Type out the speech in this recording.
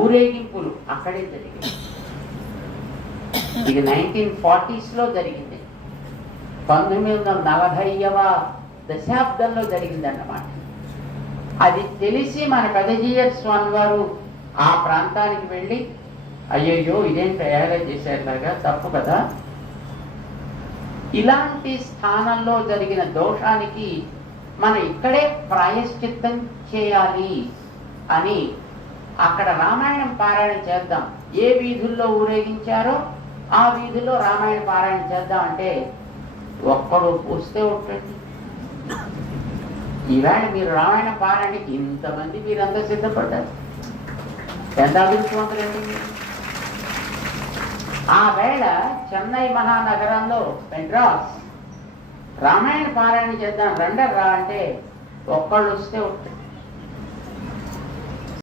ఊరేగింపులు అక్కడే జరిగింది. ఇది 1940s జరిగింది. 1940వ దశాబ్దంలో జరిగిందన్నమాట. అది తెలిసి మన పెదజీయర్ స్వామి వారు ఆ ప్రాంతానికి వెళ్ళి, అయ్యయ్యో ఇదేం తయారు చేసేలాగా, తప్పు కదా, ఇలాంటి స్థానంలో జరిగిన దోషానికి మనం ఇక్కడే ప్రాయశ్చిత్తం చేయాలి అని అక్కడ రామాయణం పారాయణ చేద్దాం. ఏ వీధుల్లో ఊరేగించారో ఆ వీధుల్లో రామాయణ పారాయణ చేద్దాం అంటే ఒక్కడు వస్తే ఒకటి. ఈవేళ మీరు రామాయణ పారాయణకి ఇంతమంది మీరంతా సిద్ధపడ్డారు. ఎంత అదృష్టవంతులండి మీరు. ఆ వేళ చెన్నై మహానగరంలో మెడ్రాస్ రామాయణ పారాయణ చేద్దాం రండర్రా అంటే ఒక్కళ్ళు వస్తే ఒకటి.